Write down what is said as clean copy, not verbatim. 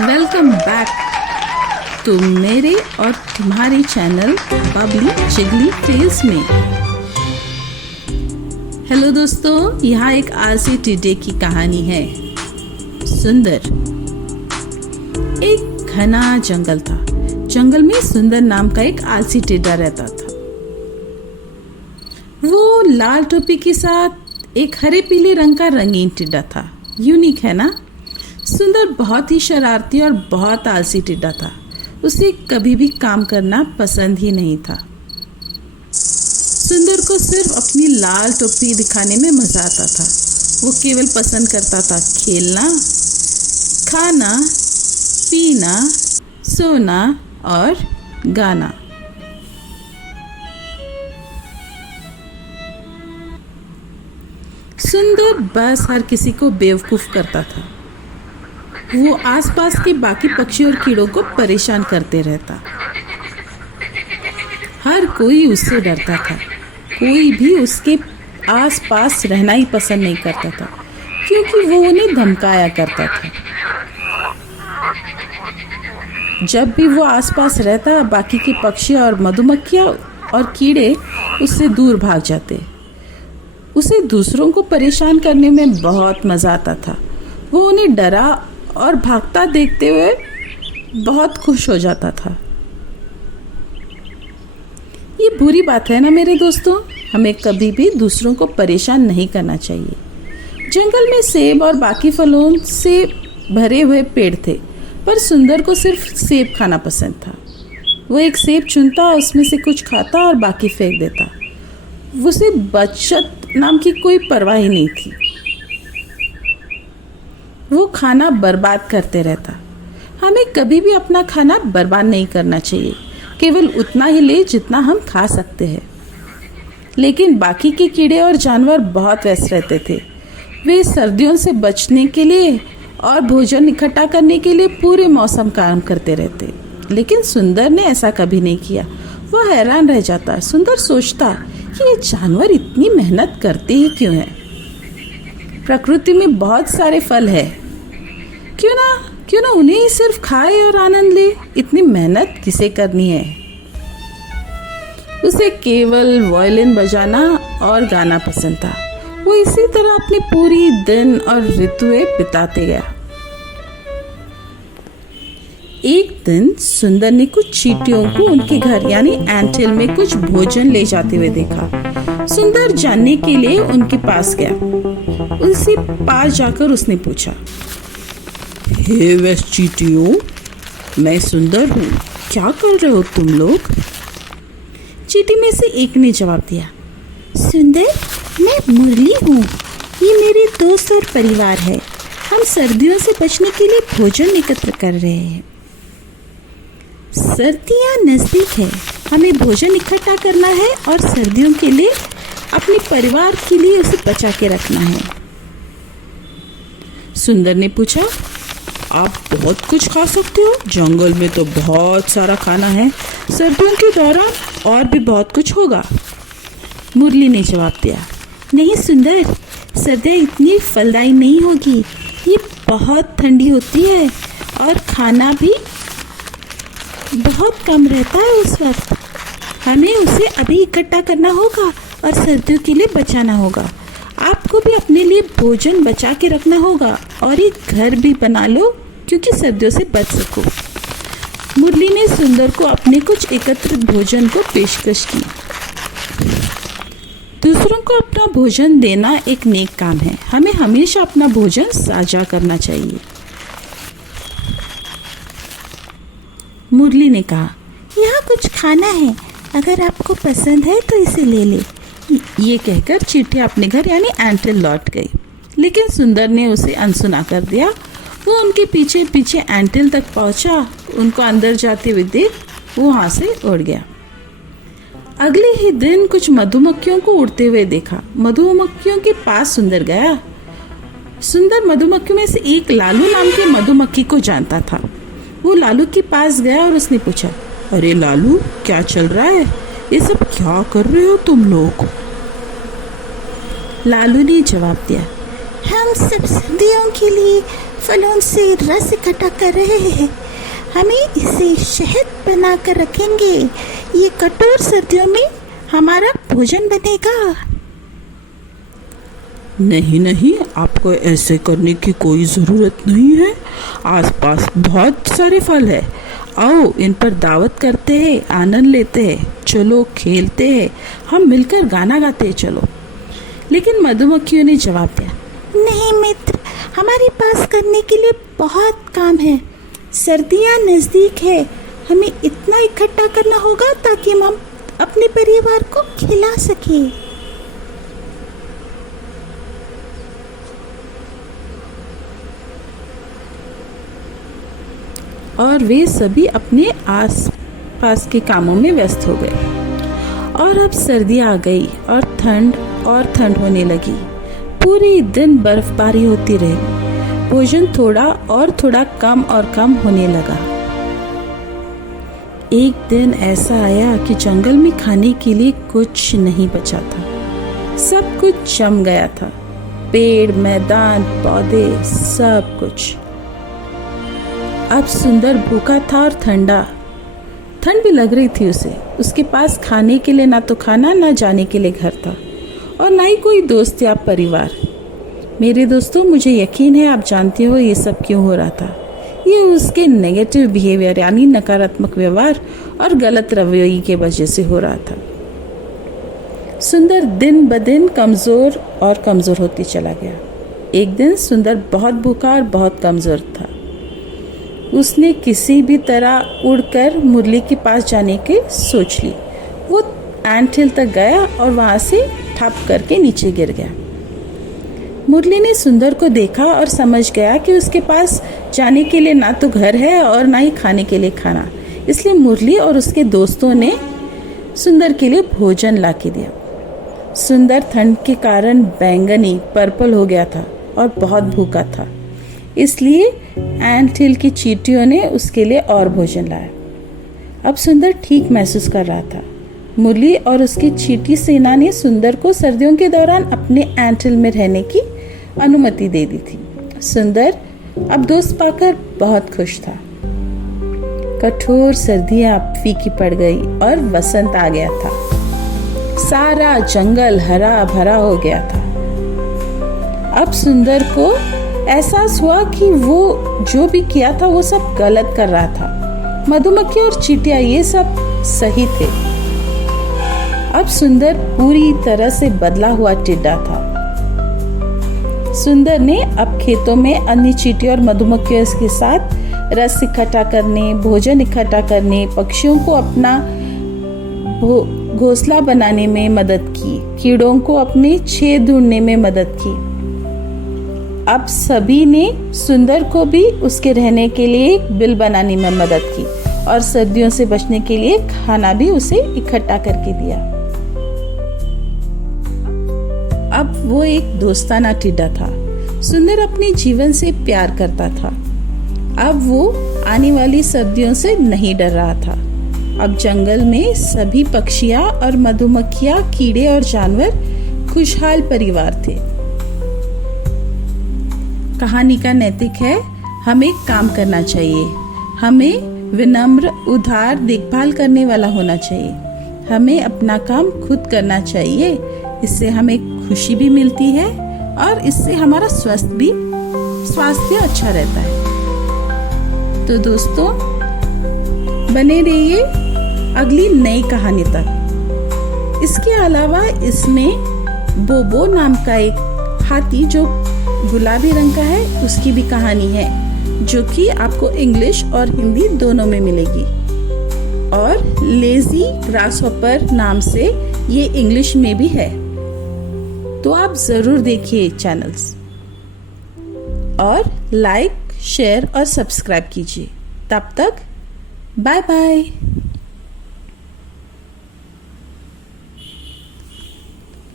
Welcome back to मेरे और तुम्हारे चैनल बबली जिगली टेल्स में। हेलो दोस्तों, यहाँ एक आलसी टिड्डे की कहानी है। सुंदर। एक घना जंगल था। जंगल में सुंदर नाम का एक आलसी टिड्डा रहता था। वो लाल टोपी के साथ एक हरे पीले रंग का रंगीन टिड्डा था। यूनिक है ना? सुंदर बहुत ही शरारती और बहुत आलसी टिड्डा था। उसे कभी भी काम करना पसंद ही नहीं था। सुंदर को सिर्फ अपनी लाल टोपी दिखाने में मजा आता था। वो केवल पसंद करता था खेलना, खाना, पीना, सोना और गाना। सुंदर बस हर किसी को बेवकूफ़ करता था। वो आसपास के बाकी पक्षी और कीड़ों को परेशान करते रहता। हर कोई उससे डरता था। कोई भी उसके आसपास रहना ही पसंद नहीं करता था, क्योंकि वो उन्हें धमकाया करता था। जब भी वो आसपास रहता, बाकी के पक्षी और मधुमक्खियाँ और कीड़े उससे दूर भाग जाते। उसे दूसरों को परेशान करने में बहुत मज़ा आता था। वो उन्हें डरा और भागता देखते हुए बहुत खुश हो जाता था। ये बुरी बात है ना मेरे दोस्तों? हमें कभी भी दूसरों को परेशान नहीं करना चाहिए। जंगल में सेब और बाकी फलों से भरे हुए पेड़ थे, पर सुंदर को सिर्फ सेब खाना पसंद था। वो एक सेब चुनता, उसमें से कुछ खाता और बाकी फेंक देता। उसे बचत नाम की कोई परवाह ही नहीं थी। वो खाना बर्बाद करते रहता। हमें कभी भी अपना खाना बर्बाद नहीं करना चाहिए। केवल उतना ही ले जितना हम खा सकते हैं। लेकिन बाकी के कीड़े और जानवर बहुत व्यस्त रहते थे। वे सर्दियों से बचने के लिए और भोजन इकट्ठा करने के लिए पूरे मौसम काम करते रहते। लेकिन सुंदर ने ऐसा कभी नहीं किया। वह हैरान रह जाता। सुंदर सोचता कि ये जानवर इतनी मेहनत करते ही क्यों हैं? प्रकृति में बहुत सारे फल है, क्यों ना उन्हें ही सिर्फ खाए और आनंद ले। इतनी मेहनत किसे करनी है? उसे केवल वायलिन बजाना और गाना पसंद था। वो इसी तरह अपने पूरी दिन और ऋतुएं बिताते गया। एक दिन सुंदर ने कुछ चींटियों को उनके घर यानी एंटिल में कुछ भोजन ले जाते हुए देखा। सुंदर जानने के लिए उनके पास गया। उनसे पास जाकर उसने पूछा, हे वेस्ट चींटियों, मैं सुंदर हूँ, क्या कर रहे हो तुम लोग? चींटी में से एक ने जवाब दिया, सुंदर, मैं मुरली हूँ। ये मेरे दोस्त और परिवार है। हम सर्दियों से बचने के लिए भोजन एकत्र कर रहे हैं। सर्दियाँ नज़दीक है, हमें भोजन इकट्ठा करना है और सर्दियों के लिए अपने परिवार के लिए उसे बचा के रखना है। सुंदर ने पूछा, आप बहुत कुछ खा सकते हो? जंगल में तो बहुत सारा खाना है। सर्दियों के दौरान और भी बहुत कुछ होगा। मुरली ने जवाब दिया, नहीं सुंदर, सर्दियाँ इतनी फलदायी नहीं होगी। ये बहुत ठंडी होती है और खाना भी बहुत कम रहता है उस वक्त। हमें उसे अभी इकट्ठा करना होगा और सर्दियों के लिए बचाना होगा। आपको भी अपने लिए भोजन बचा के रखना होगा और एक घर भी बना लो, क्योंकि सर्दियों से बच सको। मुरली ने सुंदर को अपने कुछ एकत्रित भोजन को पेशकश की। दूसरों को अपना भोजन देना एक नेक काम है। हमें हमेशा अपना भोजन साझा करना चाहिए। मुरली ने कहा, यहाँ कुछ खाना है, अगर आपको पसंद है तो इसे ले ले। ये कहकर चींटियाँ अपने घर यानी एंटिल लौट गई। लेकिन सुंदर ने उसे अनसुना कर दिया। वो उनके पीछे पीछे एंटिल तक पहुँचा। उनको अंदर जाते हुए देख वो वहाँ से उड़ गया। अगले ही दिन कुछ मधुमक्खियों को उड़ते हुए देखा। मधुमक्खियों के पास सुंदर गया। सुंदर मधुमक्खियों में से एक लालू नाम की मधुमक्खी को जानता था। वो लालू के पास गया और उसने पूछा, अरे लालू, क्या चल रहा है? ये सब क्या कर रहे हो तुम लोग? लालू ने जवाब दिया, हम सब सर्दियों के लिए फलों से रस इकट्ठा कर रहे हैं। हमें इसे शहद बना कर रखेंगे। ये कठोर सर्दियों में हमारा भोजन बनेगा। नहीं नहीं, आपको ऐसे करने की कोई ज़रूरत नहीं है। आसपास बहुत सारे फल है, आओ इन पर दावत करते हैं, आनंद लेते हैं, चलो खेलते हैं, हम मिलकर गाना गाते हैं, चलो। लेकिन मधुमक्खियों ने जवाब दिया, नहीं मित्र, हमारे पास करने के लिए बहुत काम है। सर्दियाँ नज़दीक है, हमें इतना इकट्ठा करना होगा ताकि हम अपने परिवार को खिला सकें। और वे सभी अपने आस पास के कामों में व्यस्त हो गए। और अब सर्दी आ गई और ठंड होने लगी। पूरे दिन बर्फबारी होती रही। भोजन थोड़ा और थोड़ा कम और कम होने लगा। एक दिन ऐसा आया कि जंगल में खाने के लिए कुछ नहीं बचा था। सब कुछ जम गया था, पेड़, मैदान, पौधे, सब कुछ। अब सुंदर भूखा था और ठंड भी लग रही थी उसे। उसके पास खाने के लिए ना तो खाना, ना जाने के लिए घर था, और ना ही कोई दोस्त या परिवार। मेरे दोस्तों, मुझे यकीन है आप जानते हो ये सब क्यों हो रहा था। ये उसके नेगेटिव बिहेवियर यानी नकारात्मक व्यवहार और गलत रवैये की वजह से हो रहा था। सुंदर दिन ब दिन कमज़ोर और कमज़ोर होती चला गया। एक दिन सुंदर बहुत भूखा और बहुत कमज़ोर था। उसने किसी भी तरह उड़कर मुरली के पास जाने की सोच ली। वो एंट हिल तक गया और वहाँ से ठप करके नीचे गिर गया। मुरली ने सुंदर को देखा और समझ गया कि उसके पास जाने के लिए ना तो घर है और ना ही खाने के लिए खाना। इसलिए मुरली और उसके दोस्तों ने सुंदर के लिए भोजन ला के दिया। सुंदर ठंड के कारण बैंगनी पर्पल हो गया था और बहुत भूखा था। इसलिए एंट हिल की चींटियों ने उसके लिए और भोजन लाया। अब सुंदर ठीक महसूस कर रहा था। मुरली और उसकी चींटी सेना ने सुंदर को सर्दियों के दौरान अपने एंट हिल में रहने की अनुमति दे दी थी। सुंदर अब दोस्त पाकर बहुत खुश था। कठोर सर्दियां फीकी पड़ गई और वसंत आ गया था। सारा जंगल हरा भरा हो गया था। अब सुंदर को एहसास हुआ कि वो जो भी किया था वो सब गलत कर रहा था। मधुमक्खी और चींटियां ये सब सही थे। अब सुंदर पूरी तरह से बदला हुआ टिड्डा था। सुंदर ने अब खेतों में अन्य चींटियों और मधुमक्खियों के साथ रस इकट्ठा करने, भोजन इकट्ठा करने, पक्षियों को अपना घोंसला बनाने में मदद की, कीड़ों को अपने छेद ढूंढने में मदद की। अब सभी ने सुंदर को भी उसके रहने के लिए एक बिल बनाने में मदद की और सर्दियों से बचने के लिए खाना भी उसे इकट्ठा करके दिया। अब वो एक दोस्ताना टिड्डा था। सुंदर अपने जीवन से प्यार करता था। अब वो आने वाली सर्दियों से नहीं डर रहा था। अब जंगल में सभी पक्षियां और मधुमक्खियां, कीड़े और जानवर खुशहाल परिवार थे। कहानी का नैतिक है, हमें काम करना चाहिए। हमें विनम्र, उदार, देखभाल करने वाला होना चाहिए। हमें अपना काम खुद करना चाहिए। इससे हमें खुशी भी मिलती है और इससे हमारा स्वास्थ्य अच्छा रहता है। तो दोस्तों, बने रहिए अगली नई कहानी तक। इसके अलावा इसमें बोबो नाम का एक हाथी जो गुलाबी रंग का है, उसकी भी कहानी है, जो कि आपको इंग्लिश और हिंदी दोनों में मिलेगी। और लेजी ग्रासहॉपर नाम से ये इंग्लिश में भी है। तो आप जरूर देखिए चैनल्स और लाइक, शेयर और सब्सक्राइब कीजिए। तब तक बाय बाय।